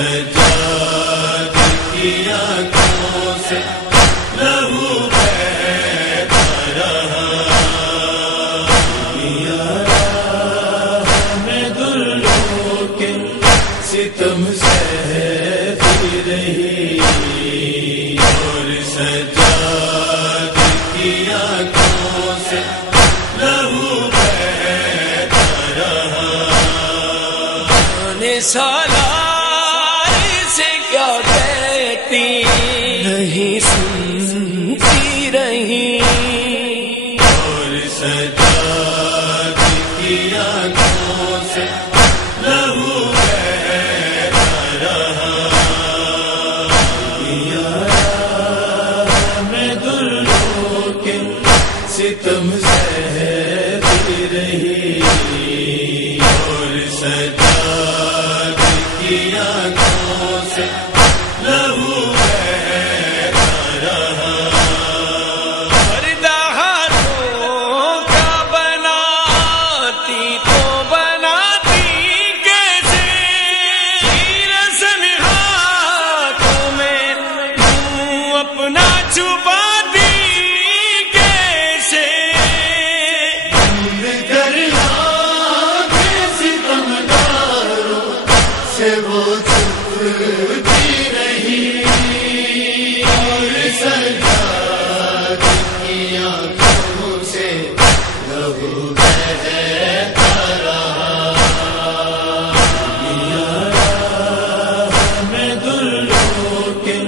سجاد کی آنکھوں سے لہو بہتا رہا، ہمیں دلوں کے ستم سہتی رہی، اور سجاد کی آنکھوں سے لہو بہتا رہا۔ سالار سے کیا کہتی نہیں سنتی رہی، اور سجاد کی آنکھوں سے لہو بہتا رہا، میں دلوں کے ستم سہتی رہی، اور سجاد کی آنکھوں سے لہو بہتا رہا۔ ہاتھوں کا بناتی تو بناتی کیسے، رسن ہاتھوں میں تم اپنا چھپاتی کیسے، وہ چھپتی رہی، اور سجاد کی آنکھوں سے لہو بہتا رہا، میں دلوں کے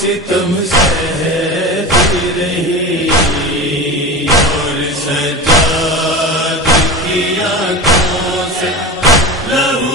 ستم سہتی رہی، اور سجاد کی آنکھوں سے لہو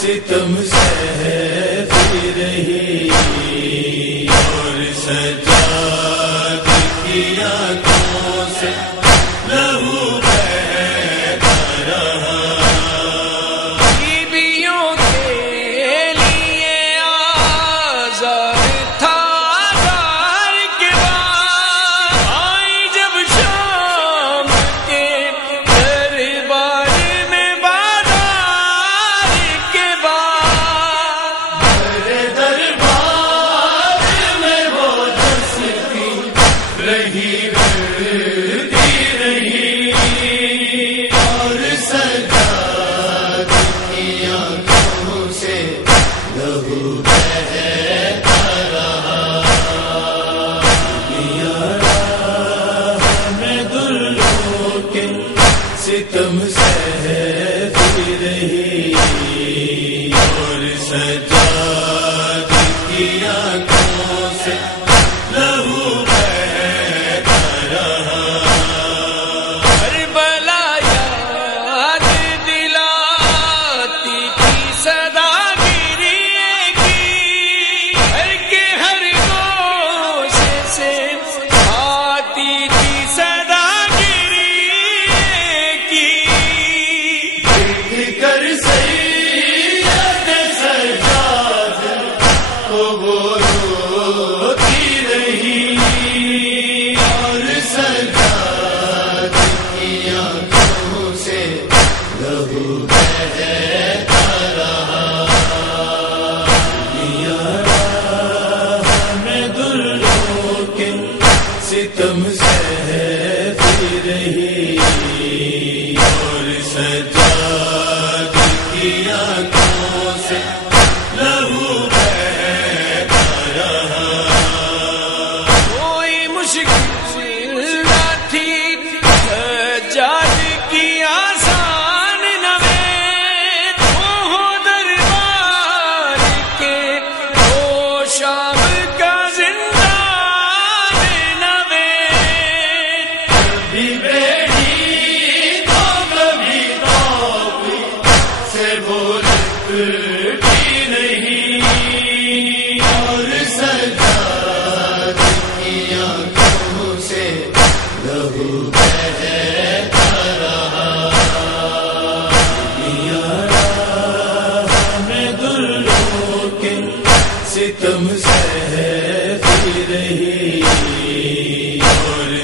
ستم سہتی رہی، اور سجاد کی آنکھوں سے لہو بہتا رہا۔ بیویوں کے لیے آزار تھا، آزار کے بعد آئی جب شام کے دربار میں ستم سہتی رہی، اور سجاد کی آنکھوں سے لہو بہتا رہا۔ کربلا یاد دلاتی تھی صدا گری کی، ہر کے ہر گوشے سے آتی تھی صدا کر سید سجاد کو وہ ستم سہتی رہی اور